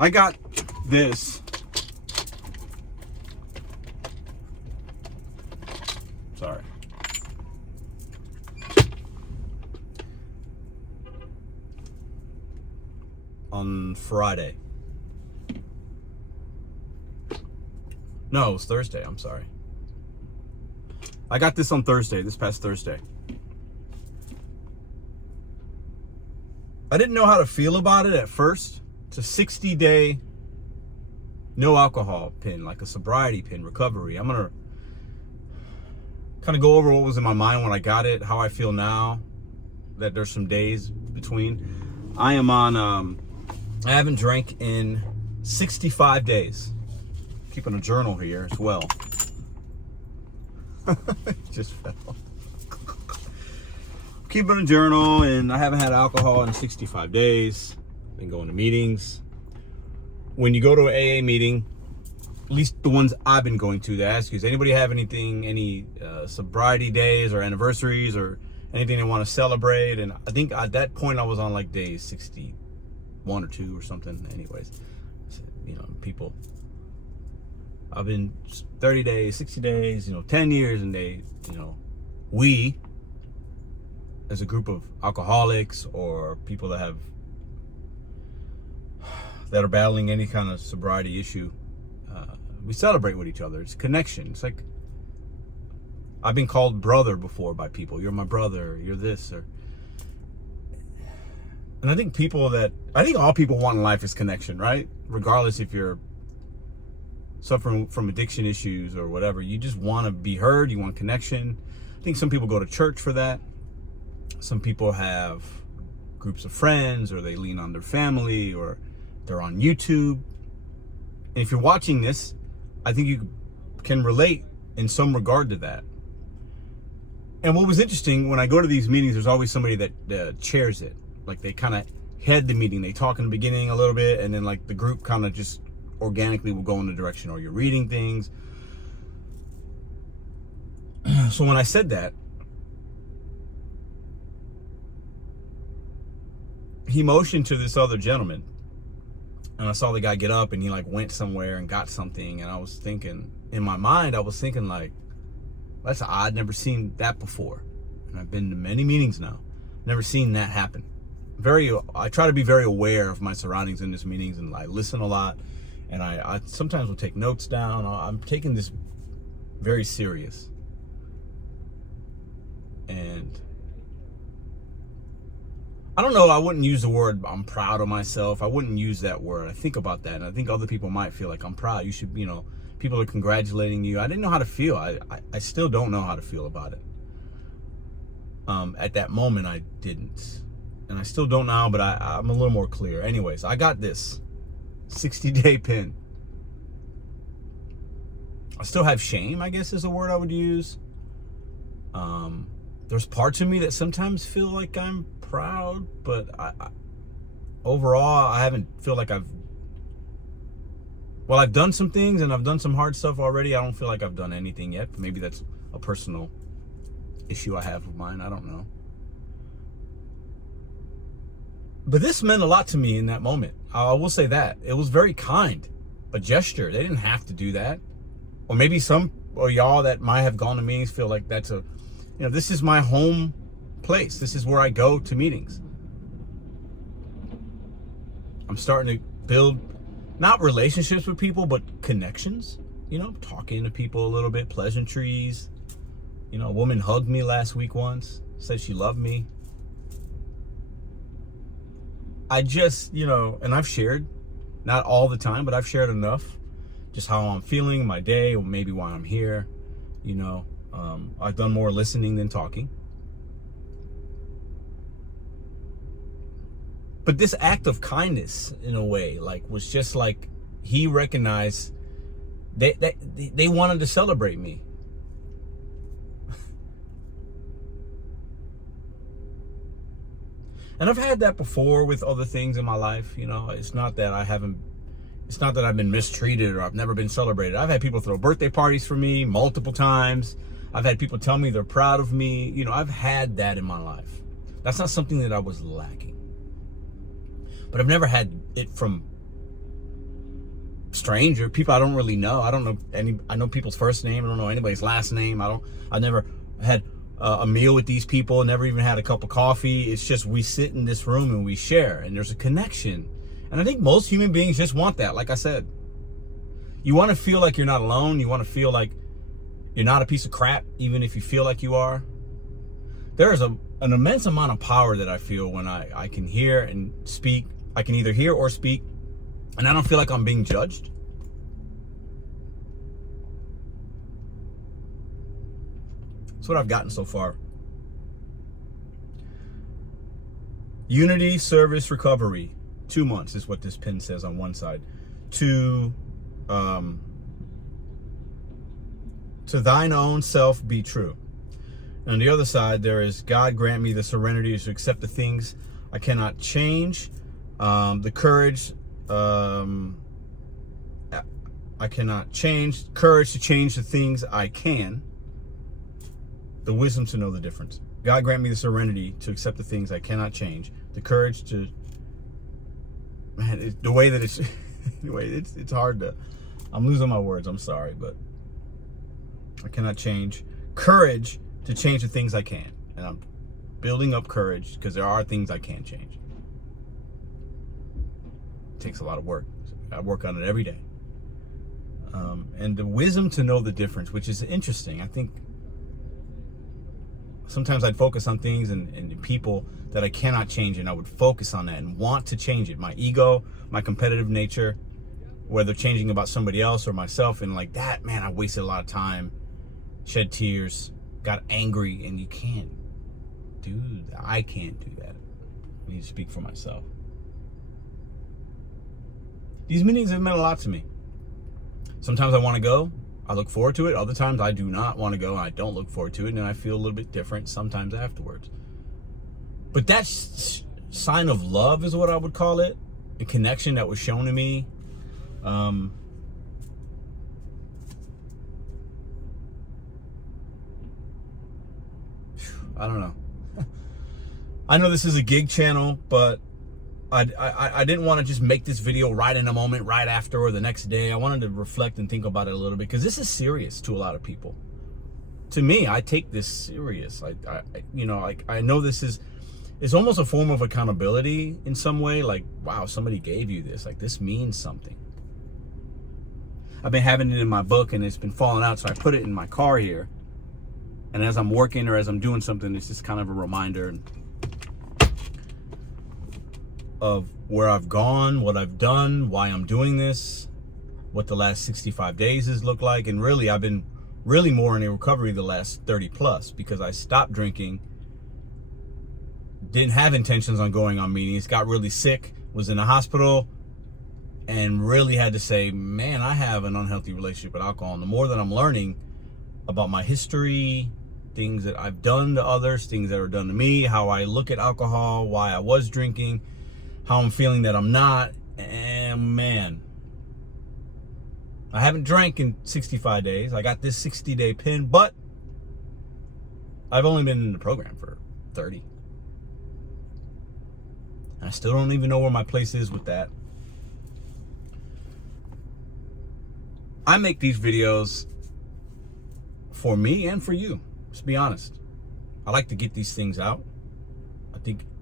I got this. Sorry. On Friday. No, it was Thursday. I'm sorry. I got this on Thursday, this past Thursday. I didn't know how to feel about it at first. It's a 60-day no alcohol pin, like a sobriety pin, recovery. I'm going to kind of go over what was in my mind when I got it, how I feel now that there's some days between. I am on, I haven't drank in 65 days. Keeping a journal here as well. Just fell. Keeping a journal, and I haven't had alcohol in 65 days. Been going to meetings. When you go to an AA meeting, at least the ones I've been going to, they ask you, does anybody have anything, any sobriety days or anniversaries or anything they want to celebrate? And I think at that point I was on like day 61 or 2 or something. Anyways, you know, people, I've been 30 days, 60 days, 10 years, and they, we, as a group of alcoholics or people that are battling any kind of sobriety issue, we celebrate with each other. It's connection. It's like, I've been called brother before by people. You're my brother, you're this, and I think all people want in life is connection, right? Regardless if you're suffering from addiction issues or whatever, you just want to be heard, you want connection. I think some people go to church for that. Some people have groups of friends, or they lean on their family, or they're on YouTube. And if you're watching this, I think you can relate in some regard to that. And what was interesting, when I go to these meetings, there's always somebody that chairs it. Like, they kind of head the meeting. They talk in the beginning a little bit, and then like the group kind of just organically will go in the direction, or you're reading things. So when I said that, he motioned to this other gentleman, and I saw the guy get up, and he like went somewhere and got something. And I was thinking, in my mind, like, that's odd. Never seen that before. And I've been to many meetings now. Never seen that happen. I try to be very aware of my surroundings in these meetings, and I listen a lot. And I sometimes will take notes down. I'm taking this very serious. And I don't know, I wouldn't use the word I'm proud of myself. I wouldn't use that word. I think about that, and I think other people might feel like I'm proud. You should, people are congratulating you. I didn't know how to feel. I still don't know how to feel about it. At that moment, I didn't. And I still don't now, but I'm a little more clear. Anyways, I got this 60-day pin. I still have shame, I guess is a word I would use. There's parts of me that sometimes feel like I'm proud, but overall, I haven't feel like I've done some things, and I've done some hard stuff already. I don't feel like I've done anything yet. Maybe that's a personal issue I have of mine. I don't know. But this meant a lot to me in that moment. I will say that. It was very kind, a gesture. They didn't have to do that. Or maybe some or y'all that might have gone to meetings feel like that's this is my home place. This is where I go to meetings. I'm starting to build, not relationships with people, but connections. Talking to people a little bit, pleasantries. A woman hugged me last week once, said she loved me. I just, and I've shared, not all the time, but I've shared enough, just how I'm feeling, my day, or maybe why I'm here. I've done more listening than talking. But this act of kindness, in a way, was just like he recognized they wanted to celebrate me. And I've had that before with other things in my life. It's not that I've been mistreated or I've never been celebrated. I've had people throw birthday parties for me multiple times. I've had people tell me they're proud of me. I've had that in my life. That's not something that I was lacking. But I've never had it from stranger, people I don't really know. I don't know I know people's first name. I don't know anybody's last name. I never had a meal with these people, never even had a cup of coffee. It's just we sit in this room and we share, and there's a connection. And I think most human beings just want that. Like I said, you want to feel like you're not alone. You want to feel like you're not a piece of crap, even if you feel like you are. There is an immense amount of power that I feel when I can hear and speak. I can either hear or speak, and I don't feel like I'm being judged. That's what I've gotten so far. Unity, service, recovery. 2 months is what this pin says on one side. To thine own self be true. And on the other side, there is God grant me the serenity to accept the things I cannot change, the courage I cannot change, courage to change the things I can, the wisdom to know the difference. God grant me the serenity to accept the things I cannot change, the courage to, man, the way that it's, anyway, it's hard to, I'm losing my words, I'm sorry, but I cannot change, courage to change the things I can. And I'm building up courage because there are things I can't change. It takes a lot of work. I work on it every day. And the wisdom to know the difference, which is interesting. I think sometimes I'd focus on things and people that I cannot change, and I would focus on that and want to change it. My ego, my competitive nature, whether changing about somebody else or myself, and like that, man, I wasted a lot of time, shed tears, got angry, and you can't do that. I can't do that. I need to speak for myself. These meetings have meant a lot to me. Sometimes I want to go. I look forward to it. Other times I do not want to go and I don't look forward to it, and I feel a little bit different sometimes afterwards. But that's sign of love is what I would call it. A connection that was shown to me. I don't know. I know this is a gig channel, but I didn't want to just make this video right in a moment, right after or the next day. I wanted to reflect and think about it a little bit because this is serious to a lot of people. To me, I take this serious. I know this is, it's almost a form of accountability in some way. Like, wow, somebody gave you this. Like, this means something. I've been having it in my book and it's been falling out, so I put it in my car here. And as I'm working or as I'm doing something, it's just kind of a reminder of where I've gone, what I've done, why I'm doing this, what the last 65 days has looked like. And really, I've been really more in a recovery the last 30 plus because I stopped drinking, didn't have intentions on going on meetings, got really sick, was in the hospital, and really had to say, man, I have an unhealthy relationship with alcohol. And the more that I'm learning about my history, things that I've done to others, things that are done to me, how I look at alcohol, why I was drinking, how I'm feeling that I'm not, and man, I haven't drank in 65 days. I got this 60-day pin, but I've only been in the program for 30. I still don't even know where my place is with that. I make these videos for me and for you. Let's be honest. I like to get these things out.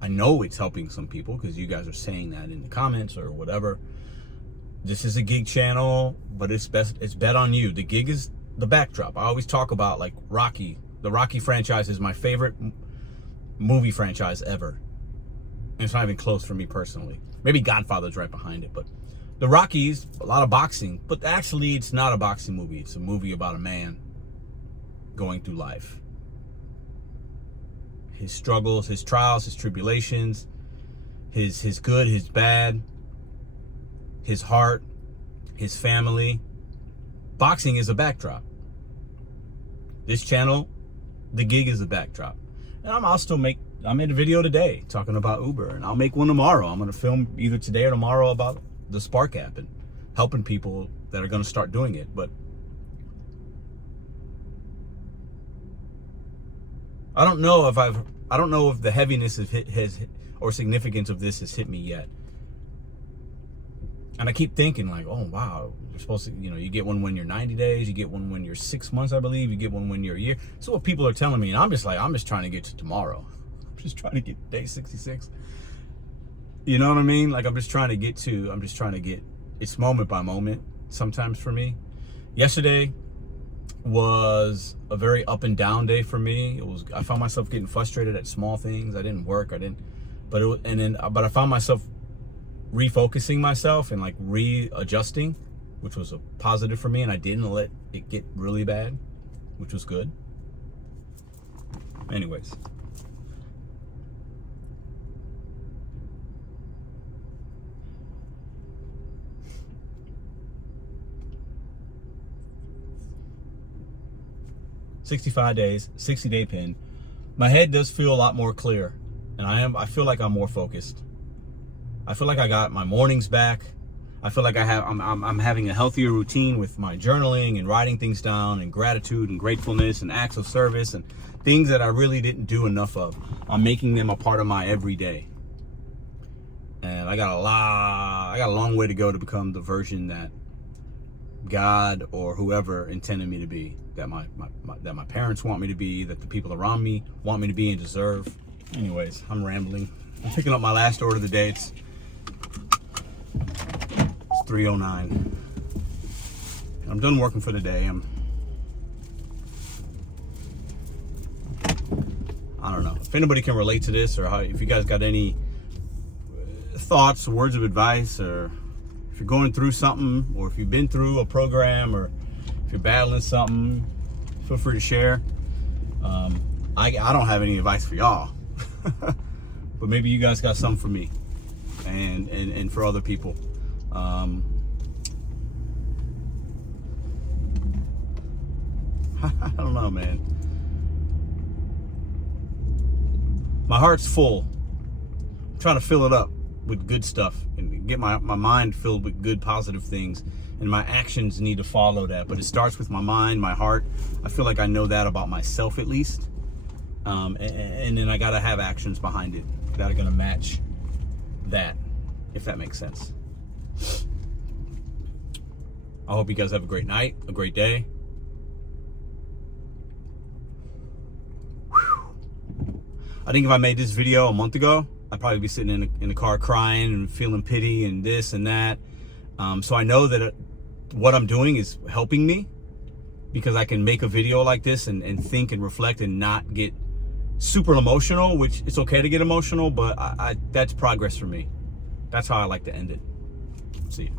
I know it's helping some people because you guys are saying that in the comments or whatever. This is a gig channel, but it's bet on you. The gig is the backdrop. I always talk about like Rocky. The Rocky franchise is my favorite movie franchise ever. And it's not even close for me personally. Maybe Godfather's right behind it, but the Rockies, a lot of boxing, but actually it's not a boxing movie. It's a movie about a man going through life. His struggles, his trials, his tribulations, his good, his bad, his heart, his family. Boxing is a backdrop. This channel, the gig is a backdrop. And I made a video today talking about Uber, and I'll make one tomorrow. I'm going to film either today or tomorrow about the Spark app and helping people that are going to start doing it. But I don't know if the heaviness or significance of this has hit me yet. And I keep thinking like, oh, wow, you're supposed to, you get one when you're 90 days, you get one when you're 6 months, I believe, you get one when you're a year. So what people are telling me, and I'm just trying to get to tomorrow. I'm just trying to get day 66. You know what I mean? Like, I'm just trying to get, it's moment by moment sometimes for me. Yesterday was a very up and down day for me. I found myself getting frustrated at small things. I didn't work. But I found myself refocusing myself and like readjusting, which was a positive for me, and I didn't let it get really bad, which was good. Anyways, $65 days, 60-day pin. My head does feel a lot more clear, and I feel like I'm more focused. I feel like I got my mornings back. I feel like I'm having a healthier routine with my journaling and writing things down and gratitude and gratefulness and acts of service and things that I really didn't do enough of. I'm making them a part of my everyday. And I got a long way to go to become the version that God or whoever intended me to be, that my parents want me to be, that the people around me want me to be and deserve. Anyways, I'm rambling. I'm picking up my last order of the day. It's 3:09. I'm done working for the day. I don't know if anybody can relate to this, or if you guys got any thoughts, words of advice, or if you're going through something, or if you've been through a program, or if you're battling something, feel free to share. I don't have any advice for y'all, but maybe you guys got some for me and for other people. I don't know, man. My heart's full. I'm trying to fill it up with good stuff and get my mind filled with good, positive things. And my actions need to follow that. But it starts with my mind, my heart. I feel like I know that about myself at least. And then I got to have actions behind it that are going to match that, if that makes sense. I hope you guys have a great night, a great day. I think if I made this video a month ago, I'd probably be sitting in the car crying and feeling pity and this and that. So I know that what I'm doing is helping me, because I can make a video like this and think and reflect and not get super emotional, which it's okay to get emotional, but that's progress for me. That's how I like to end it. See you.